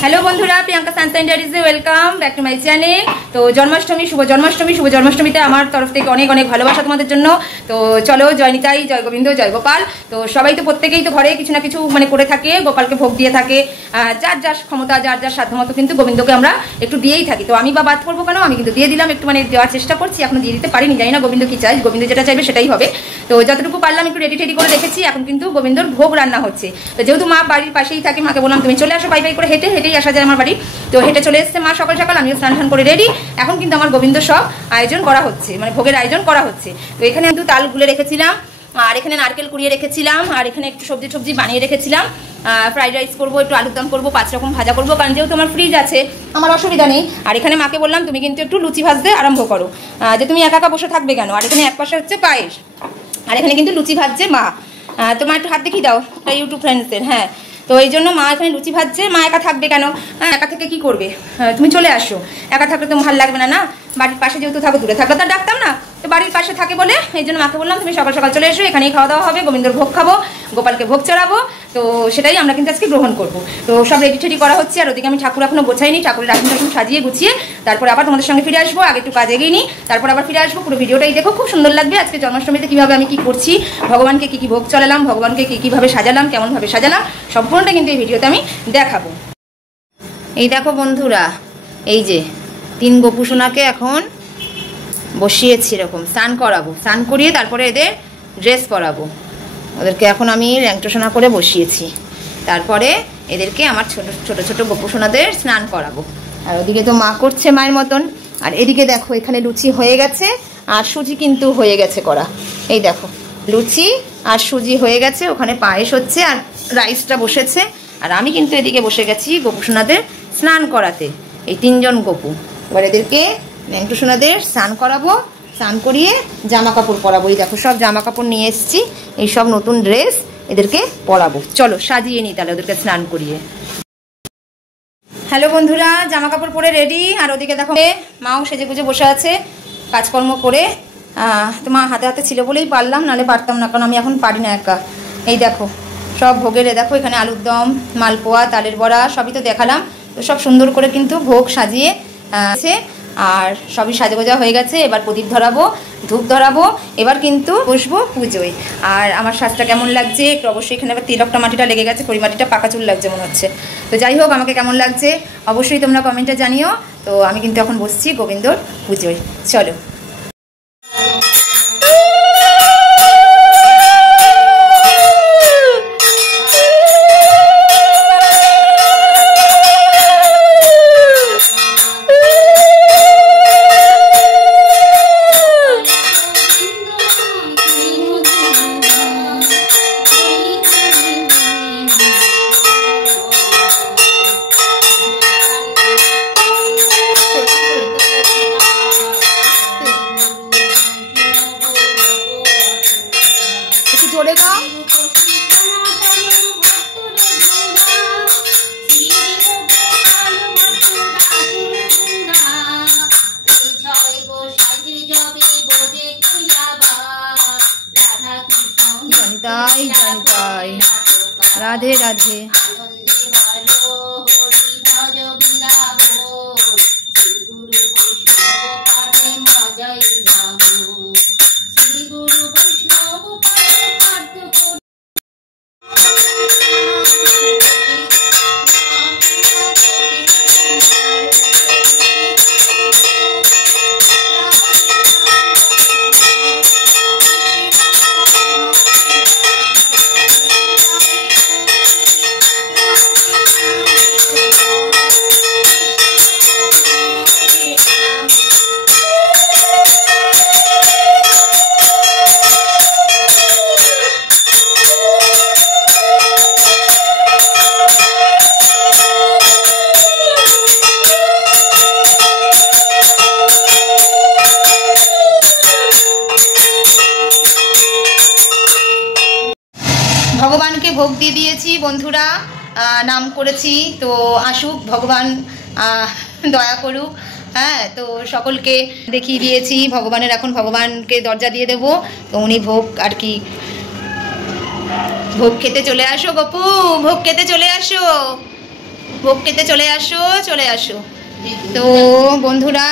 Hello बंधुरा Priyanka sunshine डायरीजे welcome back to my channel. तो जन्माष्टमी शुभ जन्माष्टमीते आमार तरफ थेके अनेक अनेक भालोबासा तोमादेर जन्य। तो चलो जय निताई जय गोविंद जय गोपाल। तो सबाई तो प्रत्येकेई तो घरे किछु ना किछु माने करे थाके, गोपालके भोग दिए थाके, जार जार क्षमता जार जार साध्यमतो किन्तु गोविंदके आमरा एकटु दिएई थाकी। तो आमी बा बाद करबो केन, आमी किन्तु दिए दिलाम, एकटु माने देওয়ার চেষ্টা করছি, এখনো দিয়ে দিতে পারিনি, জানি না গোবিন্দ কি চাই, গোবিন্দ যেটা চাইবে সেটাই হবে। তো যতটুকু পারলাম একটু রেডি টেডি করে রেখেছি, এখন কিন্তু গোবিন্দর ভোগ রান্না হচ্ছে। তো যেহেতু মা বাড়ির পাশেই থাকে, মাকে বললাম তুমি চলে আসো, পাই পাই করে হেঁটে হেঁটেই আসা যায় আমার বাড়ি। তো হেঁটে চলে এসেছে মা সকাল সকাল, আমিও স্নান টান করে রেডি। এখন কিন্তু আমার গোবিন্দ সব আয়োজন করা হচ্ছে, মানে ভোগের আয়োজন করা হচ্ছে। তো এখানে কিন্তু তাল গুলে রেখেছিলাম, আর এখানে নারকেল কুড়িয়ে রেখেছিলাম, আর এখানে একটু সবজি সবজি বানিয়ে রেখেছিলাম। ফ্রাইড রাইস করবো, একটু আলুর দম করবো, 5 রকম ভাজা করবো, কারণ যেহেতু আমার ফ্রিজ আছে আমার অসুবিধা নেই। আর এখানে মাকে বললাম তুমি কিন্তু একটু লুচি ভাজতে আরম্ভ করো, যে তুমি একা একা বসে থাকবে কেন। আর এখানে এক পাশে হচ্ছে পায়েস, আর এখানে কিন্তু লুচি ভাজছে মা। তো মা একটু হাত দেখিয়ে দাও ইউটিউব ফ্রেন্ডসদের। হ্যাঁ, তো এই জন্য মা এখানে লুচি ভাজছে। মা একা থাকবে কেন, হ্যাঁ একা থেকে কি করবে, তুমি চলে আসো। একা থাকলে তো ভালো লাগবে না, না বাড়ির পাশে যেহেতু থাকো, দূরে থাকলে তো ডাকতাম না, তো বাড়ির পাশে থাকে বলে এই জন্য মাকে বললাম তুমি সকাল সকাল চলে এসো, এখানেই খাওয়া দাওয়া হবে, গোবিন্দর ভোগ খাবো, গোপালকে ভোগ চড়াবো। তো সেটাই আমরা কিন্তু আজকে গ্রহণ করবো। তো সব রেডি টেডি করা হচ্ছে, আর ওদিকে আমি ঠাকুর এখনো গোছাইনি, ঠাকুরের আসন টাসন সাজিয়ে গুছিয়ে তারপর আবার তোমাদের সঙ্গে ফিরে আসবো। আগে একটু কাজ এগিয়ে নিই, তারপর আবার ফিরে আসবো। পুরো ভিডিওটাই দেখো, খুব সুন্দর লাগবে। আজকে জন্মাষ্টমীতে কিভাবে আমি কি করছি, ভগবানকে কি কি ভোগ চলালাম, ভগবানকে কি কিভাবে সাজালাম, কেমন ভাবে সাজালাম, সম্পূর্ণটা কিন্তু এই ভিডিওতে আমি দেখাবো। এই দেখো বন্ধুরা, এই যে 3 গোপু সোনাকে এখন বসিয়েছি, এরকম স্নান করাবো, স্নান করিয়ে তারপরে এদের ড্রেস পরাবো। ওদেরকে এখন আমি ল্যাংটোসোনা করে বসিয়েছি, তারপরে এদেরকে আমার ছোট ছোট গোপু সোনাদের স্নান করাবো। আর ওদিকে তো মা করছে মায়ের মতন। আর এদিকে দেখো এখানে লুচি হয়ে গেছে, আর সুজি কিন্তু হয়ে গেছে করা। এই দেখো লুচি আর সুজি হয়ে গেছে, ওখানে পায়েস হচ্ছে, আর রাইসটা বসেছে। আর আমি কিন্তু এদিকে বসে গেছি গোপু সোনাদের স্নান করাতে, এই 3 জন গোপু। এবার এদেরকে ল্যাংটোসোনাদের স্নান করাবো, স্নান করিয়ে জামা কাপড় পরাবো। এই দেখো সব জামা কাপড় নিয়ে এসেছি, এই সব নতুন ড্রেস এদেরকে পরাবো। চলো সাজিয়ে নিই তাহলে ওদেরকে স্নান করিয়ে। হ্যালো বন্ধুরা, জামা কাপড় পরে রেডি। আর ওদিকে দেখো মাও সেজে গুজে বসে আছে কাজকর্ম করে। তো মা হাতে হাতে ছিল বলেই পারলাম, নাহলে পারতাম না, কারণ আমি এখন পারি না একা। এই দেখো সব ভোগের, দেখো এখানে আলুর দম, মালপোয়া, তালের বড়া সবই তো দেখালাম। তো সব সুন্দর করে কিন্তু ভোগ সাজিয়ে আছে, আর সবই সাজগোজা হয়ে গেছে। এবার প্রদীপ ধরাবো, ধূপ ধরাবো, এবার কিন্তু বসবো পুজোয়। আর আমার সাজটা কেমন লাগছে একটু অবশ্যই, এখানে আবার তিলকটা মাটিটা লেগে গেছে, পরিমাটিটা পাকা চুল লাগছে মনে হচ্ছে। তো যাই হোক, আমাকে কেমন লাগছে অবশ্যই তোমরা কমেন্টে জানিও। তো আমি কিন্তু এখন বসছি গোবিন্দর পুজোয়, চলো। রাধে রাধে। ভগবানকে ভোগ দিয়ে দিয়েছি বন্ধুরা, নাম করেছি। তো আসুক ভগবান, দয়া করুক। হ্যাঁ, তো সকলকে দেখিয়ে দিয়েছি ভগবানের, এখন ভগবানকে দরজা দিয়ে দেব। তো উনি ভোগ আর কি, ভোগ খেতে চলে আসো গপু, ভোগ খেতে চলে আসো। ভোগ খেতে চলে আসো, চলে আসো। তো বন্ধুরা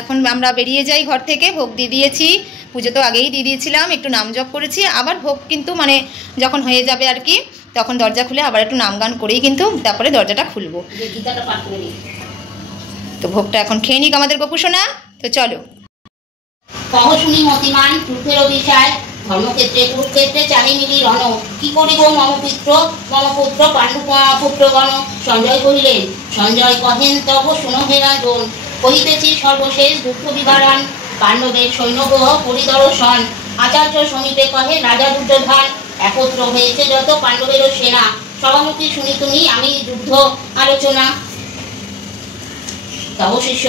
এখন আমরা বেরিয়ে যাই ঘর থেকে। ভোগ দিয়ে দিয়েছি, পুজো তো আগেই দিয়ে দিয়েছিলাম, একটু নাম জপ করেছি। আবার ভোগ কিন্তু মানে যখন হয়ে যাবে আর কি, তখন দরজা খুলে আবার একটু নাম গান করেই কিন্তু তারপরে দরজাটা খুলবো। তো ভোগটা এখন খেয়ে নিক আমাদের গপু সোনা। তো চলো। কহশুনি মতিমান রূপের বিষয় ধর্মক্ষেত্রে কুরুক্ষেত্রে চাহি মিলি রণ কি করিব মম পিত্র মম পুত্র পাণ্ডু পুত্রগণ। সঞ্জয় কহিলেন, সঞ্জয় কহেন তব শুনো হে রাজন, কহিতেছি সর্বশেষ দুঃখ বিবরণ। পাণ্ডবের সৈন্যগ্রহ পরিদর্শন, আচার্য সমীপে কহে রাজা দুর্যোধন। একত্র হয়েছে যত পাণ্ডবেরও সেনা, সভামুখী শুনি তুমি আমি যুদ্ধ আলোচনা। তব শিষ্য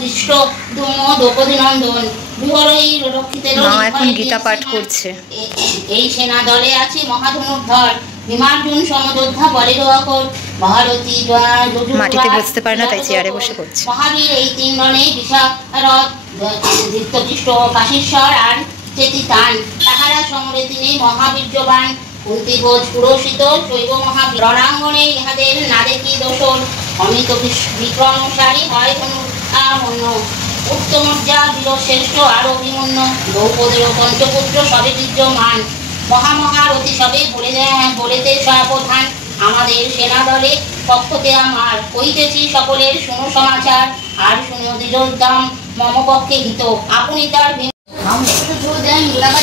দৃষ্ট দ্রৌপদী নন্দন বিহরই রক্ষিতের। এখন গীতা পাঠ করছে। এই সেনা দলে আছে মহাধনুর্ধর, ভীমার্জুন সমযোদ্ধা বলের অকর। মহারথী মাটিতে বসতে পারে না, তাই চেয়ারে বসে করছে। মহাবীর এই তিন রণে বিশারদ ধৃতকৃষ্ট কাশীশ্বর আর চেতিতান। তাহারা সমরে তিনি মহাবীর্যবান, কুন্তিভোজ পুরোষিত শৈব মহাবীর। রণাঙ্গনে ইহাদের না দেখি দোষণ, অমিত বিক্রমশালী হয় ধনুর্মন্য। উত্তমর্যা বীরশ্রেষ্ঠ আর অভিমন্য, দ্রৌপদের পঞ্চপুত্র সবে বিদ্যমান। মহামহারথী সবে বলেতে সাবধান, আমাদের সেনা দলে পক্ষতে আমার। কইতেছি সকলের শুনো সমাচার, আর শুনিও দ্বিজোদ্দাম মম পক্ষে হিত। আপনি তার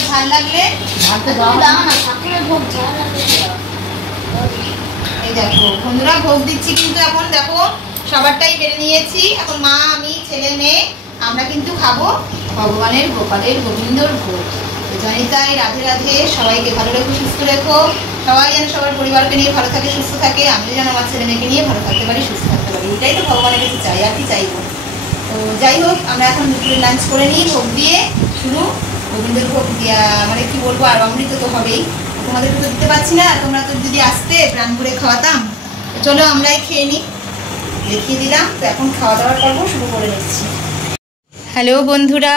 ঝাল লাগলে এই দেখো বন্ধুরা ভোগ দিচ্ছি কিন্তু এখন দেখো সবারটাই বেড়ে নিয়েছি। এখন মা আমি ছেলে মেয়ে আমরা কিন্তু খাবো ভগবানের গোপালের গোবিন্দর ভোগ। জনিতাই রাধে রাধে, সবাইকে ভালো রেখো সুস্থ রেখো, সবাই যেন সবার পরিবারকে নিয়ে ভালো থাকে সুস্থ থাকে, আমিও যেন আমার ছেলে মেয়েকে নিয়ে ভালো থাকতে পারি সুস্থ থাকতে পারি, এটাই তো ভগবানের কাছে চাই, আর কি চাইবো। তো যাই হোক আমরা এখন দুপুরে লাঞ্চ করে নিই ভোগ দিয়ে। শুরু গোবিন্দর ভোগ দিয়া মানে কি বলবো, আর অমৃত তো হবেই। তোমাদেরকে তো দিতে পারছি না, তোমরা তো যদি আসতে প্রাণ ভরে খাওয়াতাম। চলো আমরাই খেয়ে নিই, দেখিয়ে দিলাম। তো এখন খাওয়া দাওয়া করবো, শুরু করে নিচ্ছি। হ্যালো বন্ধুরা,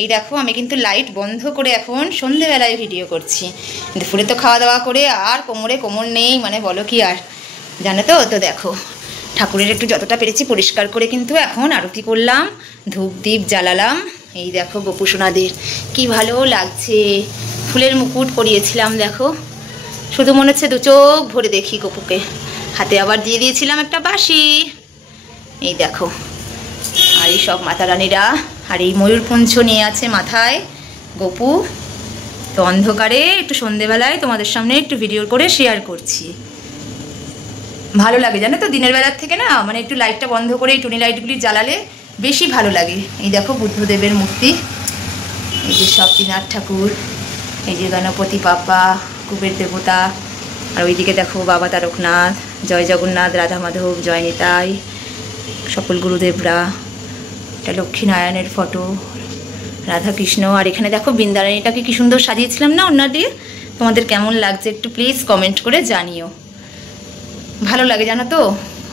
এই দেখো আমি কিন্তু লাইট বন্ধ করে এখন সন্ধেবেলায় ভিডিও করছি। দুপুরে তো খাওয়া দাওয়া করে আর কোমরে কোমর নেই, মানে বলো কি আর, জানো তো। তো দেখো ঠাকুরের একটু যতটা পেরেছি পরিষ্কার করে কিন্তু এখন আরতি করলাম, ধূপ দ্বীপ জ্বালালাম। এই দেখো গপু সোনাদের কি ভালো লাগছে, ফুলের মুকুট পরিয়েছিলাম দেখো, শুধু মনে হচ্ছে দু চোখ ভরে দেখি গপুকে। হাতে আবার দিয়ে দিয়েছিলাম একটা বাঁশি, এই দেখো। আর এই সব মাতা রানীরা, আর এই ময়ূরপুঞ্জ নিয়ে আছে মাথায় গপু। তো অন্ধকারে একটু সন্ধেবেলায় তোমাদের সামনে একটু ভিডিও করে শেয়ার করছি। ভালো লাগে জানো তো, দিনের বেলার থেকে না মানে একটু লাইটটা বন্ধ করে এই টুনি লাইটগুলি জ্বালালে বেশি ভালো লাগে। এই দেখো বুদ্ধদেবের মূর্তি, এই যে সপ্তিনাথ ঠাকুর, এই যে গণপতি বাপ্পা, কুবের দেবতা, আর ওইদিকে দেখো বাবা তারকনাথ, জয় জগন্নাথ, রাধা মাধব, জয় নিতাই, সকল গুরুদেবরা। এটা লক্ষ্মীনারায়ণের ফটো, রাধাকৃষ্ণ। আর এখানে দেখো বৃন্দারানীটাকে কি সুন্দর সাজিয়েছিলাম না ওনার দিয়ে। তোমাদের কেমন লাগছে একটু প্লিজ কমেন্ট করে জানিও। ভালো লাগে জানো তো,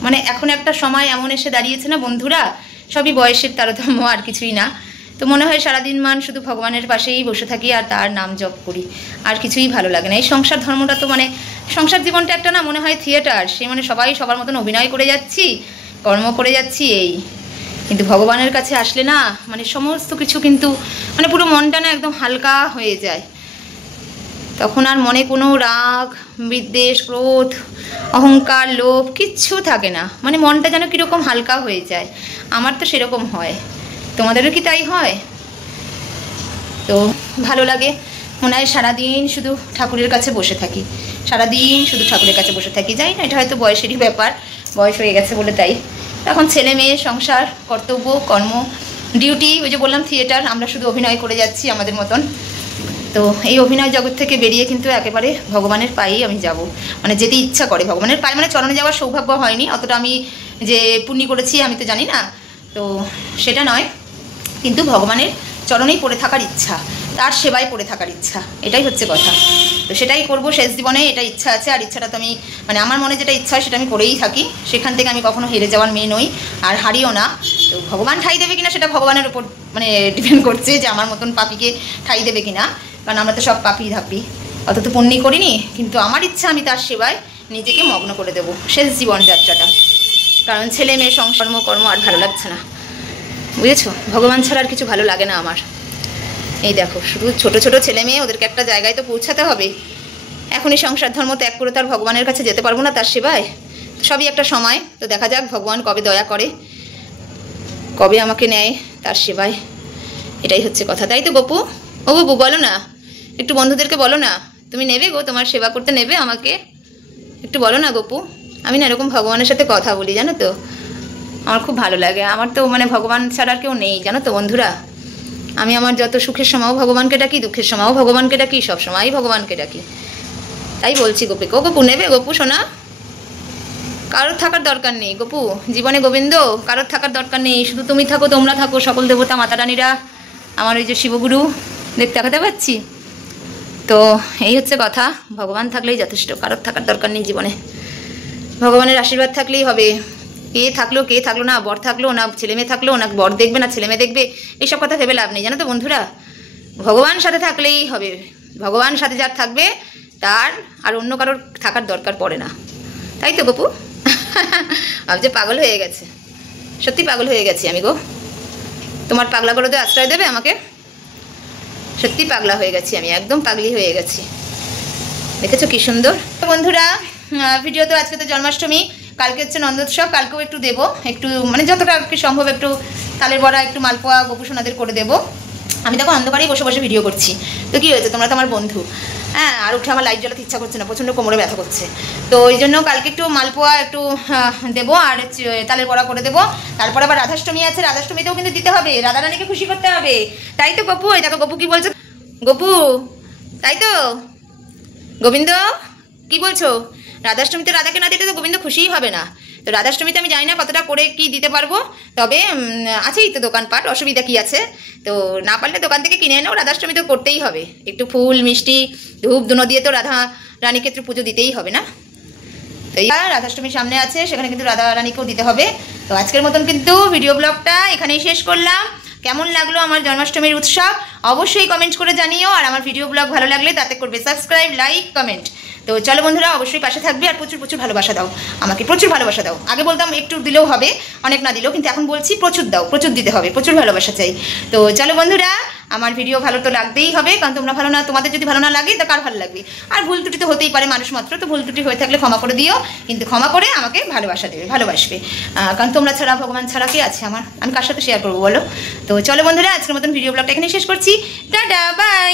মানে এখন একটা সময় এমন এসে দাঁড়িয়েছে না বন্ধুরা, সবই বয়সের তারতম্য আর কিছুই না। তো মনে হয় সারাদিন মান শুধু ভগবানের পাশেই বসে থাকি আর তার নাম জপ করি, আর কিছুই ভালো লাগে না। এই সংসার ধর্মটা তো মানে সংসার জীবনটা একটা না মনে হয় থিয়েটার, সে মানে সবাই সবার মতন অভিনয় করে যাচ্ছি, কর্ম করে যাচ্ছি এই। কিন্তু ভগবানের কাছে আসলে না মানে সমস্ত কিছু কিন্তু মানে পুরো মনটা না একদম হালকা হয়ে যায়। তখন আর মনে কোনো রাগ বিদ্বেষ ক্রোধ অহংকার লোভ কিচ্ছু থাকে না, মানে মনটা যেন কীরকম হালকা হয়ে যায়। আমার তো সেরকম হয়, তোমাদেরও কি তাই হয়? তো ভালো লাগে, মনে হয় সারাদিন শুধু ঠাকুরের কাছে বসে থাকি, সারাদিন শুধু ঠাকুরের কাছে বসে থাকি। যাই না, এটা হয়তো বয়সেরই ব্যাপার, বয়স হয়ে গেছে বলে তাই। এখন ছেলে মেয়ে সংসার কর্তব্য কর্ম ডিউটি, ওই যে বললাম থিয়েটার, আমরা শুধু অভিনয় করে যাচ্ছি আমাদের মতন। তো এই অভিনয় জগৎ থেকে বেরিয়ে কিন্তু একেবারে ভগবানের পায়েই আমি যাব, মানে যেতে ইচ্ছা করে ভগবানের পায়ে, মানে চরণে যাওয়ার সৌভাগ্য হয়নি, অতটা আমি যে পুণ্য করেছি আমি তো জানি না, তো সেটা নয়, কিন্তু ভগবানের চরণেই পড়ে থাকার ইচ্ছা, তার সেবায় পড়ে থাকার ইচ্ছা, এটাই হচ্ছে কথা। তো সেটাই করব শেষ জীবনে, এটা ইচ্ছা আছে। আর ইচ্ছাটা তো আমি মানে আমার মনে যেটা ইচ্ছা হয় সেটা আমি করেই থাকি, সেখান থেকে আমি কখনো হেরে যাওয়ার মেয়ে নই আর হারিও না। তো ভগবান ঠাই দেবে কিনা সেটা ভগবানের উপর মানে ডিপেন্ড করছে, যে আমার মতন পাপীকে ঠাই দেবে কিনা, কারণ আমরা তো সব পাপি ধাপি, অত তো পুণ্যি করিনি। কিন্তু আমার ইচ্ছা আমি তার সেবায় নিজেকে মগ্ন করে দেবো শেষ জীবন যাত্রাটা। কারণ ছেলে মেয়ে কর্ম আর ভালো লাগছে না, বুঝেছো? ভগবান ছাড়া আর কিছু ভালো লাগে না আমার। এই দেখো শুধু ছোট ছোট ছেলে মেয়ে, ওদেরকে একটা জায়গায় তো পৌঁছাতে হবে। এখনই সংসার ধর্ম ত্যাগ করে তার ভগবানের কাছে যেতে পারবো না, তার সেবায়। সবই একটা সময়, তো দেখা যাক ভগবান কবে দয়া করে, কবে আমাকে নেয় তার সেবায়, এটাই হচ্ছে কথা। তাই তো গপু? ও গপু বলো না, একটু বন্ধুদেরকে বলো না, তুমি নেবে গো, তোমার সেবা করতে নেবে আমাকে? একটু বলো না গপু। আমি না এরকম ভগবানের সাথে কথা বলি, জানো তো, আমার খুব ভালো লাগে। আমার তো মানে ভগবান ছাড়া কেউ নেই, জানো তো বন্ধুরা। আমি আমার যত সুখের সময়ও ভগবানকে ডাকি, দুঃখের সময়ও ভগবানকে ডাকি, সবসময়ই ভগবানকে ডাকি। তাই বলছি গপুকে, ও গপু নেবে গপু সোনা? কারোর থাকার দরকার নেই গপু জীবনে, গোবিন্দ কারোর থাকার দরকার নেই, শুধু তুমি থাকো, তোমরা থাকো, সকল দেবতা মাতা রানীরা, আমার ওই যে শিবগুরু দেখাতে পাচ্ছি। তো এই হচ্ছে কথা, ভগবান থাকলেই যথেষ্ট, কারোর থাকার দরকার নেই জীবনে। ভগবানের আশীর্বাদ থাকলেই হবে। কে থাকলো না, বর থাকলো না, ছেলে মেয়ে থাকলো না, বর দেখবে না ছেলে মেয়ে দেখবে, এইসব কথা ভেবে লাভ নেই, জানো তো বন্ধুরা। ভগবান সাথে থাকলেই হবে, ভগবান সাথে যার থাকবে তার আর অন্য কারোর থাকার দরকার পড়ে না। তাই তো গপু? আমি যে পাগল হয়ে গেছে, সত্যি পাগল হয়ে গেছি আমি গো। তোমার পাগলা করে তো আশ্রয় দেবে আমাকে? সত্যি পাগলা হয়ে গেছি আমি, একদম পাগলি হয়ে গেছি। দেখেছো কি সুন্দর বন্ধুরা ভিডিও। তো আজকে তো জন্মাষ্টমী, কালকে হচ্ছে নন্দোৎসব, কালকেও একটু দেবো, একটু মানে যতটা কি সম্ভব একটু তালের বড়া, একটু মালপোয়া গপু সোনাদের করে দেবো। আমি দেখো অন্ধকারেই বসে বসে ভিডিও করছি, তো কি হয়েছে, তোমরা তো আমার বন্ধু। হ্যাঁ, আর উঠে আমার লাইট জ্বালাতে ইচ্ছা করছে না, প্রচণ্ড কোমরে ব্যথা করছে। তো ওই জন্য কালকে একটু মালপোয়া একটু দেবো, আর তালের বড়া করে দেবো। তারপর আবার রাধাষ্টমী আছে, রাধাষ্টমীতেও কিন্তু দিতে হবে, রাধারানীকে খুশি করতে হবে। তাই তো গপু? এই দেখো গপু কি বলছো গপু, তাই তো গোবিন্দ কি বলছো? রাধাষ্টমীতে রাধাকে না দিতে তো গোবিন্দ খুশিই হবে না। তো রাধাষ্টমীতে আমি জানি না কতটা করে কি দিতে পারবো, তবে আছেই তো দোকানপাট, অসুবিধা কি আছে? তো না পারলে দোকান থেকে কিনে এনেও রাধাষ্টমী তো করতেই হবে, একটু ফুল মিষ্টি ধূপ ধুনো দিয়ে তো রাধা রানীকে একটু পুজো দিতেই হবে না? তো এই রাধাষ্টমীর সামনে আছে, সেখানে কিন্তু রাধা রানীকেও দিতে হবে। তো আজকের মতন কিন্তু ভিডিও ব্লগটা এখানেই শেষ করলাম। কেমন লাগলো আমার জন্মাষ্টমীর উৎসব অবশ্যই কমেন্ট করে জানিও, আর আমার ভিডিও ব্লগ ভালো লাগলে তাতে করবে সাবস্ক্রাইব, লাইক, কমেন্ট। তো চলো বন্ধুরা, অবশ্যই পাশে থাকবে, আর প্রচুর প্রচুর ভালোবাসা দাও আমাকে, প্রচুর ভালোবাসা দাও। আগে বলতাম একটু দিলেও হবে, অনেক না দিলেও, কিন্তু এখন বলছি প্রচুর দাও, প্রচুর দিতে হবে, প্রচুর ভালোবাসা চাই। তো চলো বন্ধুরা, আমার ভিডিও ভালো তো লাগতেই হবে, কারণ তোমরা ভালো না, তোমাদের যদি ভালো না লাগে তা কার ভালো লাগবে? আর ভুল ত্রুটি তো হতেই পারে, মানুষ মাত্র, তো ভুল ত্রুটি হয়ে থাকলে ক্ষমা করে দিও, কিন্তু ক্ষমা করে আমাকে ভালোবাসা দেবে, ভালোবাসবে, কারণ তোমরা ছাড়া, ভগবান ছাড়া কে আছে আমার? আমি কার সাথে শেয়ার করবো বলো? তো চলো বন্ধুরা, আজকের মতন ভিডিও ব্লগটা এখানে শেষ করছি। Ta ta, by.